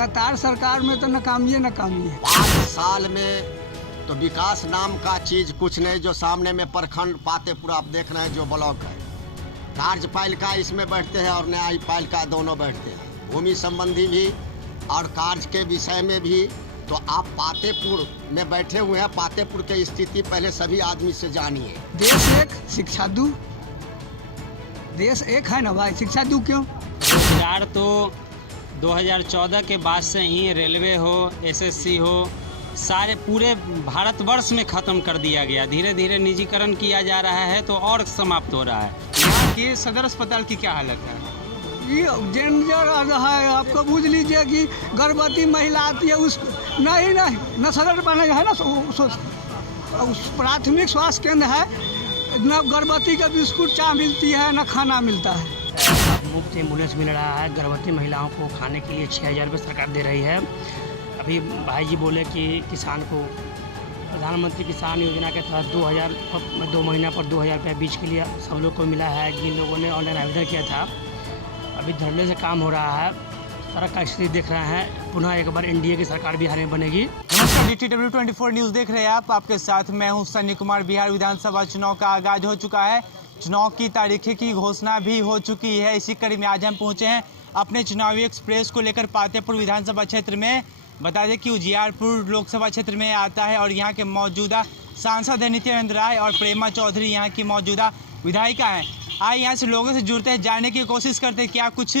लगातार सरकार में तो नाकामी है। 5 साल में तो विकास नाम का चीज कुछ नहीं। जो सामने में प्रखंड पातेपुर आप देख रहे हैं जो ब्लॉक है, कार्यपालिका इसमें बैठते हैं और न्यायपालिका दोनों बैठते हैं, भूमि संबंधी भी और कार्य के विषय में भी। तो आप पातेपुर में बैठे हुए हैं, पातेपुर की स्थिति पहले सभी आदमी से जानिए। देश एक शिक्षा दू, देश एक है ना भाई, शिक्षा दू क्यों? रोजगार तो 2014 के बाद से ही रेलवे हो, एसएससी हो, सारे पूरे भारतवर्ष में ख़त्म कर दिया गया। धीरे धीरे निजीकरण किया जा रहा है तो और समाप्त हो रहा है। यहाँ के सदर अस्पताल की क्या हालत है? ये डेंजर है। आपको बुझ लीजिए कि गर्भवती महिला आती है, उस नहीं न सदर बने है ना, उस प्राथमिक स्वास्थ्य केंद्र है, न गर्भवती का बिस्कुट चाय मिलती है, न खाना मिलता है। मुफ्त एम्बुलेंस मिल रहा है, गर्भवती महिलाओं को खाने के लिए 6,000 रुपये सरकार दे रही है। अभी भाई जी बोले कि किसान को प्रधानमंत्री किसान योजना के तहत 2 महीना पर 2,000 रुपये बीज के लिए सब लोग को मिला है। जिन लोगों ने ऑनलाइन आवेदन किया था, अभी धरने से काम हो रहा है। सड़क का स्थिति देख रहे हैं। पुनः एक बार एनडीए की सरकार बिहार में बनेगी। नमस्कार, DTW 24 न्यूज़ देख रहे हैं आप। आपके साथ मैं हूं सन्नी कुमार। बिहार विधानसभा चुनाव का आगाज हो चुका है, चुनाव की तारीखें की घोषणा भी हो चुकी है। इसी कड़ी में आज हम पहुंचे हैं अपने चुनावी एक्सप्रेस को लेकर पातेपुर विधानसभा क्षेत्र में। बता दें कि उजियारपुर लोकसभा क्षेत्र में आता है और यहाँ के मौजूदा सांसद है नित्यानंद राय और प्रेमा चौधरी यहाँ की मौजूदा विधायिका हैं। आए यहाँ से लोगों से जुड़ते हैं, जानने की कोशिश करते हैं क्या कुछ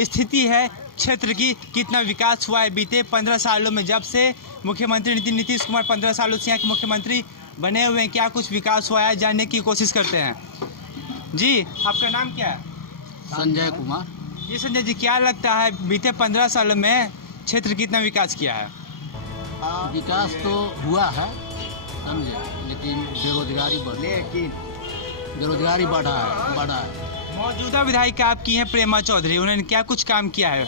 स्थिति है क्षेत्र की, कितना विकास हुआ है बीते 15 सालों में। जब से मुख्यमंत्री नीतीश कुमार 15 सालों से यहाँ के मुख्यमंत्री बने हुए हैं, क्या कुछ विकास हुआ है, जानने की कोशिश करते हैं। जी, आपका नाम क्या है? संजय कुमार। जी संजय जी, क्या लगता है बीते 15 सालों में क्षेत्र कितना विकास किया है? विकास तो हुआ है समझे, लेकिन बेरोजगारी बढ़ा है। मौजूदा विधायिका आपकी हैं प्रेमा चौधरी, उन्होंने क्या कुछ काम किया है?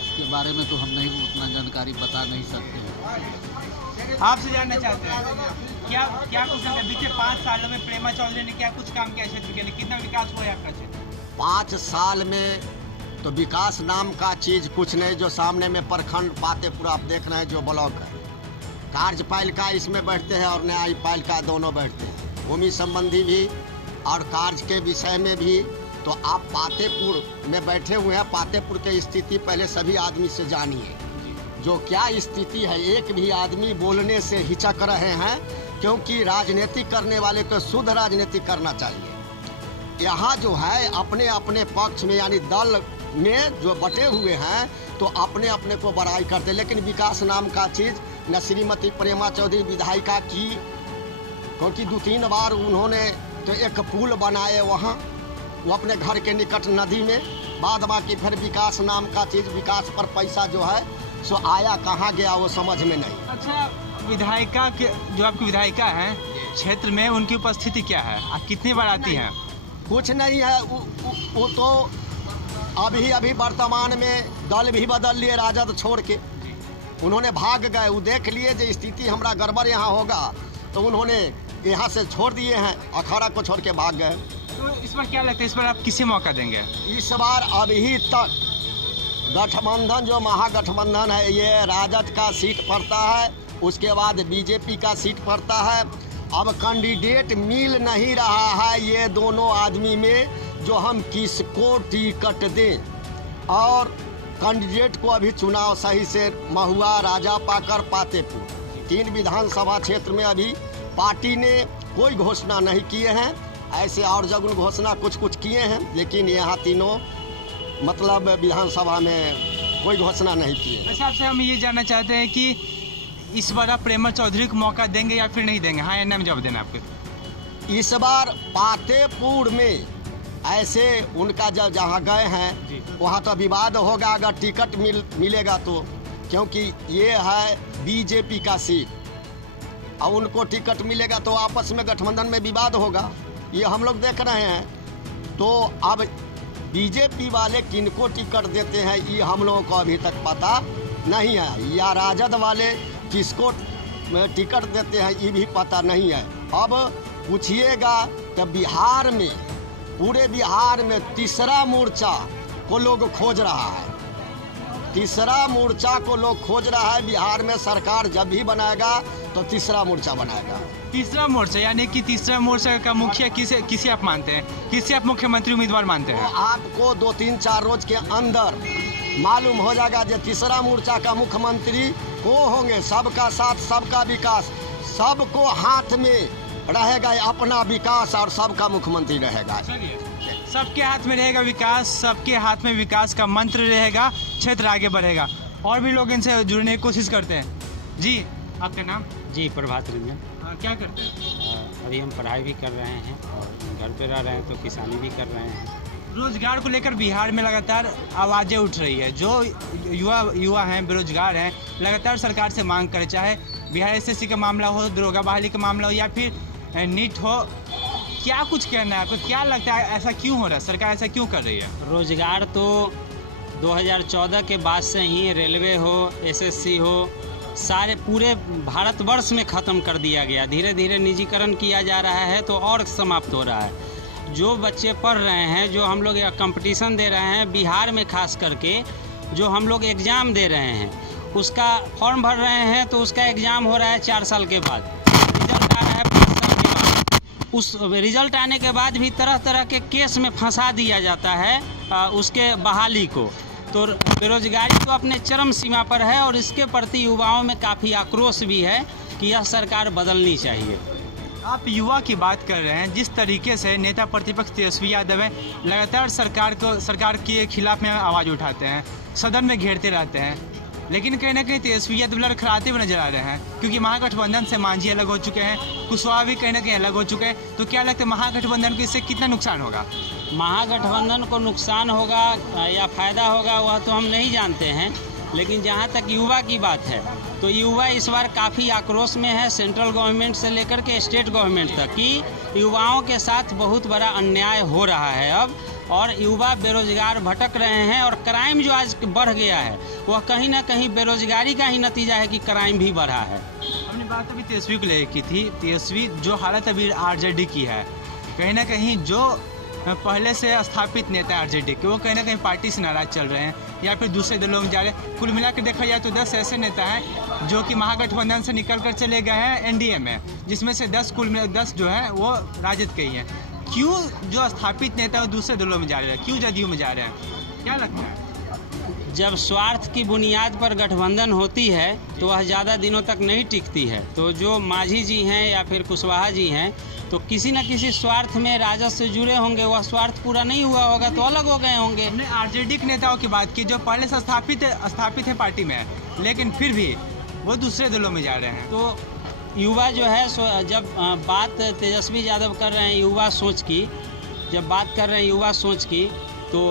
इसके बारे में तो हम नहीं उतना जानकारी बता नहीं सकते हैं। आपसे जानना चाहते हैं क्या कुछ बीते 5 सालों में प्रेमा चौधरी ने क्या कुछ काम किया क्षेत्र के लिए, कितना विकास हुआ है आपका क्षेत्र? 5 साल में तो विकास नाम का चीज कुछ नहीं। जो सामने में प्रखंड पातेपुर आप देख रहे हैं जो ब्लॉक है, कार्यपालिका इसमें बैठते हैं और न्यायपालिका दोनों बैठते हैं, भूमि संबंधी भी और कार्य के विषय में भी। तो आप पातेपुर में बैठे हुए हैं, पातेपुर की स्थिति पहले सभी आदमी से जानिए। जो क्या स्थिति है, एक भी आदमी बोलने से हिचक रहे हैं, क्योंकि राजनीति करने वाले को शुद्ध राजनीति करना चाहिए। यहाँ जो है अपने अपने पक्ष में यानी दल में जो बटे हुए हैं तो अपने अपने को बड़ाई करते, लेकिन विकास नाम का चीज़ न श्रीमती प्रेमा चौधरी विधायिका की, क्योंकि 2-3 बार उन्होंने तो एक पुल बनाए वहाँ वो अपने घर के निकट नदी में। बाद बाकी फिर विकास नाम का चीज़, विकास पर पैसा जो है सो आया कहाँ गया वो समझ में नहीं। अच्छा, विधायिका के जो आपकी विधायिका हैं क्षेत्र में, उनकी उपस्थिति क्या है? आप कितनी बार आती हैं? कुछ नहीं है, वो तो अभी वर्तमान में दल भी बदल लिए, राजद छोड़ के उन्होंने भाग गए। वो देख लिए जो स्थिति हमारा गड़बड़ यहाँ होगा तो उन्होंने यहाँ से छोड़ दिए हैं, अखाड़ा को छोड़ के भाग गए। तो इस बार क्या लगता है, इस बार आप किसे मौका देंगे? इस बार अभी तक गठबंधन जो महागठबंधन है, ये राजद का सीट पड़ता है, उसके बाद बीजेपी का सीट पड़ता है। अब कैंडिडेट मिल नहीं रहा है ये दोनों आदमी में, जो हम किसको टिकट दें। और कैंडिडेट को अभी चुनाव सही से महुआ, राजापाकर, पातेपुर 3 विधानसभा क्षेत्र में अभी पार्टी ने कोई घोषणा नहीं किए हैं। ऐसे और जगह घोषणा कुछ किए हैं, लेकिन यहाँ तीनों मतलब विधानसभा में कोई घोषणा नहीं किए। वैसे आपसे हम ये जानना चाहते हैं कि इस बार आप प्रेमा चौधरी को मौका देंगे या फिर नहीं देंगे? हाँ या ना में जवाब देना आपको। इस बार पातेपुर में ऐसे उनका जब जहाँ गए हैं वहाँ तो विवाद होगा अगर टिकट मिलेगा तो, क्योंकि ये है बीजेपी का सीट और उनको टिकट मिलेगा तो आपस में गठबंधन में विवाद होगा, ये हम लोग देख रहे हैं। तो अब बीजेपी वाले किनको टिकट देते हैं ये हम लोगों को अभी तक पता नहीं है, या राजद वाले किसको टिकट देते हैं ये भी पता नहीं है। अब पूछिएगा तो बिहार में, पूरे बिहार में तीसरा मोर्चा को लोग खोज रहा है। तीसरा मोर्चा को लोग खोज रहा है। बिहार में सरकार जब भी बनाएगा तो तीसरा मोर्चा बनाएगा। तीसरा मोर्चा यानी कि तीसरा मोर्चा का मुखिया किसे आप मानते हैं, किसे आप मुख्यमंत्री उम्मीदवार मानते तो हैं? आपको 2-3-4 रोज के अंदर मालूम हो जाएगा जो तीसरा मोर्चा का मुख्यमंत्री को होंगे। सबका साथ सबका विकास, सबको हाथ में रहेगा अपना विकास और सबका मुख्यमंत्री रहेगा। सबके हाथ में रहेगा विकास, सबके हाथ में विकास का मंत्र रहेगा, क्षेत्र आगे बढ़ेगा। और भी लोग इनसे जुड़ने की कोशिश करते हैं। जी आपका नाम? जी प्रभात रंजन। क्या करते हैं? अभी हम पढ़ाई भी कर रहे हैं और घर पे रह रहे हैं तो किसानी भी कर रहे हैं। रोजगार को लेकर बिहार में लगातार आवाज़ें उठ रही है। जो युवा हैं, बेरोजगार हैं, लगातार सरकार से मांग करें, चाहे बिहार एसएससी का मामला हो, दरोगा बहाली का मामला हो या फिर नीट हो। क्या कुछ कहना है आपको? क्या लगता है ऐसा क्यों हो रहा है, सरकार ऐसा क्यों कर रही है? रोजगार तो 2014 के बाद से ही रेलवे हो, एसएससी हो, सारे पूरे भारतवर्ष में ख़त्म कर दिया गया। धीरे धीरे निजीकरण किया जा रहा है तो और समाप्त हो रहा है। जो बच्चे पढ़ रहे हैं, जो हम लोग कंपटीशन दे रहे हैं, बिहार में खास करके जो हम लोग एग्ज़ाम दे रहे हैं, उसका फॉर्म भर रहे हैं तो उसका एग्ज़ाम हो रहा है 4 साल के बाद, रिजल्ट आ रहा है 5 साल के बाद। उस रिजल्ट आने के बाद भी तरह तरह के केस में फंसा दिया जाता है उसके बहाली को। तो बेरोजगारी तो अपने चरम सीमा पर है और इसके प्रति युवाओं में काफ़ी आक्रोश भी है कि यह सरकार बदलनी चाहिए। आप युवा की बात कर रहे हैं, जिस तरीके से नेता प्रतिपक्ष तेजस्वी यादव हैं, लगातार सरकार के खिलाफ में आवाज़ उठाते हैं, सदन में घेरते रहते हैं, लेकिन कहीं ना कहीं तेजस्वी यादव लड़खड़ाते हुए नजर आ रहे हैं, क्योंकि महागठबंधन से मांझी अलग हो चुके हैं, कुशवाहा भी कहीं ना कहीं अलग हो चुके हैं। तो क्या लगता है महागठबंधन को इससे कितना नुकसान होगा? महागठबंधन को नुकसान होगा या फ़ायदा होगा वह तो हम नहीं जानते हैं, लेकिन जहाँ तक युवा की बात है तो युवा इस बार काफ़ी आक्रोश में है, सेंट्रल गवर्नमेंट से लेकर के स्टेट गवर्नमेंट तक, कि युवाओं के साथ बहुत बड़ा अन्याय हो रहा है अब, और युवा बेरोजगार भटक रहे हैं। और क्राइम जो आज बढ़ गया है वह कहीं ना कहीं बेरोजगारी का ही नतीजा है कि क्राइम भी बढ़ा है। हमने बात अभी तेजस्वी को लेकर की थी। तेजस्वी जो हालत अभी आरजेडी की है, कहीं ना कहीं जो पहले से स्थापित नेता आरजेडी के, वो कहीं ना कहीं पार्टी से नाराज चल रहे हैं या फिर दूसरे दलों में जा रहे हैं। कुल मिलाकर देखा जाए तो 10 ऐसे नेता हैं जो कि महागठबंधन से निकल कर चले गए हैं एनडीए में, जिसमें से 10 जो हैं वो राजद के ही हैं। क्यों जो स्थापित नेता दूसरे दलों में जा रहे हैं, क्यों जदयू में जा रहे हैं, क्या लगता है? जब स्वार्थ की बुनियाद पर गठबंधन होती है तो वह ज़्यादा दिनों तक नहीं टिकती है। तो जो मांझी जी हैं या फिर कुशवाहा जी हैं तो किसी न किसी स्वार्थ में राजद से जुड़े होंगे, वह स्वार्थ पूरा नहीं हुआ होगा तो अलग हो गए होंगे। हमने आरजेडी के नेताओं की बात की जो पहले से स्थापित है पार्टी में, लेकिन फिर भी वो दूसरे दलों में जा रहे हैं। तो युवा जो है जब बात तेजस्वी यादव कर रहे हैं युवा सोच की, जब बात कर रहे हैं युवा सोच की, तो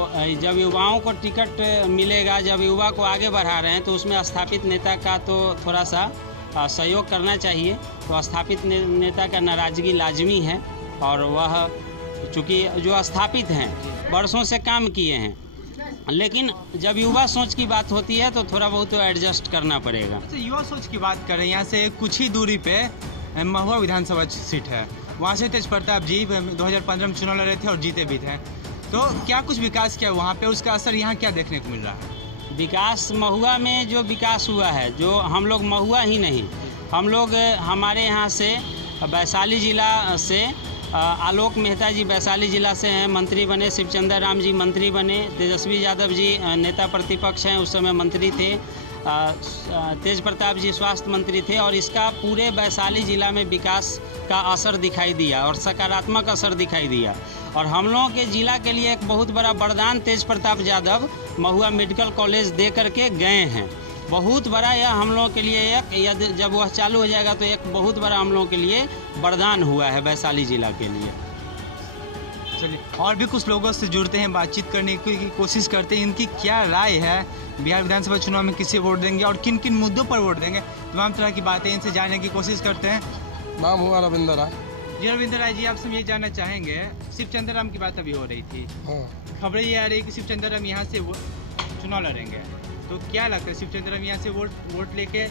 जब युवाओं को टिकट मिलेगा, जब युवा को आगे बढ़ा रहे हैं तो उसमें स्थापित नेता का तो थोड़ा सा सहयोग करना चाहिए। तो स्थापित नेता का नाराज़गी लाजमी है, और वह चूँकि जो स्थापित हैं वर्षों से काम किए हैं, लेकिन जब युवा सोच की बात होती है तो थोड़ा बहुत तो एडजस्ट करना पड़ेगा। अच्छा, युवा सोच की बात कर रहे हैं, यहाँ से कुछ ही दूरी पे महुआ विधानसभा सीट है, वहाँ से तेज प्रताप जी 2015 में चुनाव लड़े थे और जीते भी थे। तो क्या कुछ विकास किया वहाँ पे, उसका असर यहाँ क्या देखने को मिल रहा है? विकास महुआ में जो विकास हुआ है, जो हम लोग महुआ ही नहीं, हम लोग हमारे यहाँ से वैशाली ज़िला से आलोक मेहता जी वैशाली ज़िला से हैं, मंत्री बने, शिवचंद्र राम जी मंत्री बने, तेजस्वी यादव जी नेता प्रतिपक्ष हैं, उस समय मंत्री थे, तेज प्रताप जी स्वास्थ्य मंत्री थे, और इसका पूरे वैशाली ज़िला में विकास का असर दिखाई दिया और सकारात्मक असर दिखाई दिया। और हम लोगों के ज़िला के लिए एक बहुत बड़ा वरदान तेज प्रताप यादव महुआ मेडिकल कॉलेज दे करके गए हैं। बहुत बड़ा यह हम लोगों के लिए एक, जब वह चालू हो जाएगा तो एक बहुत बड़ा हम लोगों के लिए वरदान हुआ है वैशाली ज़िला के लिए। चलिए, और भी कुछ लोगों से जुड़ते हैं, बातचीत करने की कोशिश करते हैं, इनकी क्या राय है, बिहार विधानसभा चुनाव में किसे वोट देंगे और किन किन मुद्दों पर वोट देंगे, तमाम तरह की बातें इनसे जानने की कोशिश करते हैं। नाम हुआ रविंद्र राय। जी रविंद्र राय जी, आपसे ये जानना चाहेंगे, शिवचंद्र राम की बात अभी हो रही थी, खबरें ये आ रही कि शिवचंद्र राम यहाँ से चुनाव लड़ेंगे, तो क्या लगता है शिवचंद्र राम यहाँ से वोट लेके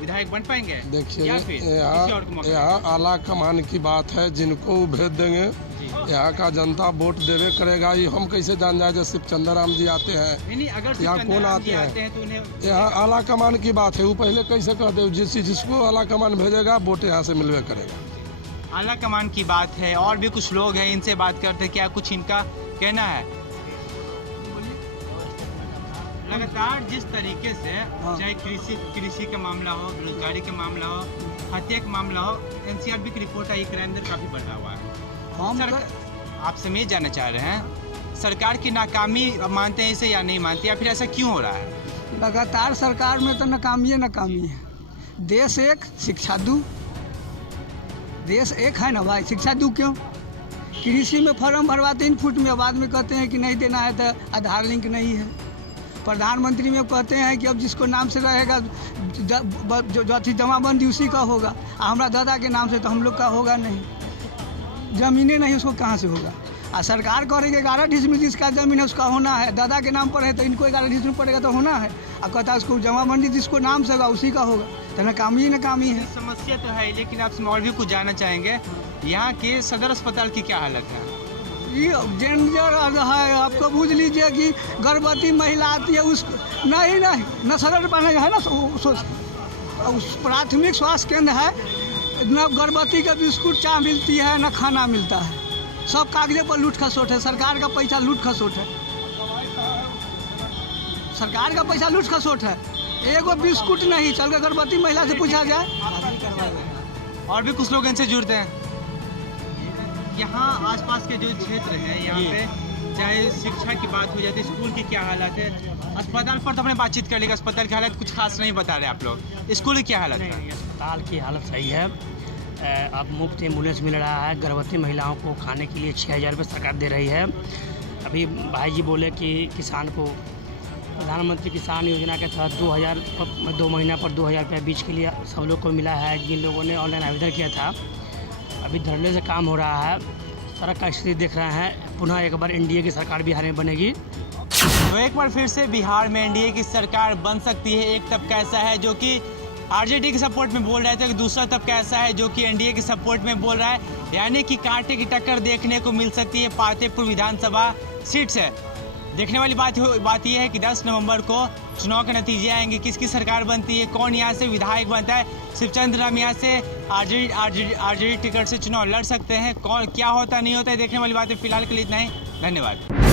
विधायक बन पाएंगे? देखिए, या फिर किसी और को मौका? यहाँ आला कमान की बात है, जिनको भेज देंगे यहाँ का जनता वोट देवे करेगा। ये हम कैसे जान जाए जब सिर्फ चंद्राम जी आते हैं? नहीं, अगर यहाँ सिर्फ कौन चंद्रयान आते जी हैं? तो उन्हें यहाँ आला कमान की बात है, वो पहले कैसे कह दे जिसको आला कमान भेजेगा वोट यहाँ से मिलवे करेगा। आला कमान की बात है। और भी कुछ लोग हैं, इनसे बात करते हैं, क्या कुछ इनका कहना है। लगातार जिस तरीके से चाहे कृषि का मामला हो, बेरोजगारी का मामला हो, हत्या का मामला हो, एनसीआरबी की रिपोर्ट आई, क्राइम दर काफी बढ़ा हुआ है। आपसे मैं जानना चाह रहे हैं, सरकार की नाकामी मानते हैं इसे या नहीं मानते, या फिर ऐसा क्यों हो रहा है? लगातार सरकार में तो नाकामी है। देश एक शिक्षा दू, देश एक है ना भाई, शिक्षा दू क्यों? कृषि में फॉर्म भरवाते 3 फुट में, बाद में कहते हैं कि नहीं देना है तो आधार लिंक नहीं है। प्रधानमंत्री में कहते हैं कि अब जिसको नाम से रहेगा जो जमाबंदी उसी का होगा। हमारा दादा के नाम से तो हम लोग का होगा नहीं, ज़मीनें नहीं, उसको कहाँ से होगा? और सरकार कह रही है 11 डिसमिल जिसका ज़मीन है उसका होना है। दादा के नाम पर है तो इनको 11 डिसमिल पड़ेगा तो होना है। और कहता है उसको जमाबंदी जिसको नाम से होगा उसी का होगा। तो नाकामी है। समस्या तो है, लेकिन आपसे और भी कुछ जानना चाहेंगे। यहाँ के सदर अस्पताल की क्या हालत है? ये डेंजर है। आपको बूझ लीजिए कि गर्भवती महिला आती है, उस नहीं न सदर बने है ना, उस प्राथमिक स्वास्थ्य केंद्र है, न गर्भवती का बिस्कुट चाय मिलती है, न खाना मिलता है। सब कागजे पर लूट खसोट है। सरकार का पैसा लूट खसोट है। सरकार का पैसा लूट खसोट है। एगो बिस्कुट नहीं। चल के गर्भवती महिला से पूछा जाए। और भी कुछ लोग इनसे जुड़ते हैं। यहाँ आसपास के जो क्षेत्र है, यहाँ पे चाहे शिक्षा की बात हो जाती है, स्कूल की क्या हालत है? अस्पताल पर तो हमने बातचीत कर ली, अस्पताल की हालत कुछ खास नहीं बता रहे आप लोग। स्कूल की क्या हालत है? अस्पताल की हालत सही है। अब मुफ्त एम्बुलेंस मिल रहा है। गर्भवती महिलाओं को खाने के लिए 6000 रुपये सरकार दे रही है। अभी भाई जी बोले कि किसान को प्रधानमंत्री किसान योजना के तहत 2 महीना पर 2000 रुपये बीज के लिए सब लोग को मिला है, जिन लोगों ने ऑनलाइन आवेदन किया था। अभी धरने से काम हो रहा है। सड़क का स्थिति देख रहे हैं। पुनः एक बार एनडीए की सरकार बिहार में बनेगी। तो एक बार फिर से बिहार में एनडीए की सरकार बन सकती है। एक तबका ऐसा है जो कि आरजेडी के सपोर्ट में बोल रहा है, तो दूसरा तबका ऐसा है जो कि एनडीए के सपोर्ट में बोल रहा है। यानी कि कांटे की टक्कर देखने को मिल सकती है पातेपुर विधानसभा सीट से। देखने वाली बात यह है कि 10 नवंबर को चुनाव के नतीजे आएंगे, किसकी सरकार बनती है, कौन यहाँ से विधायक बनता है। शिवचंद्र राम यहाँ से आरजेडी टिकट से चुनाव लड़ सकते हैं। कौन क्या होता नहीं होता है देखने वाली बात है। फिलहाल के लिए इतना ही। धन्यवाद।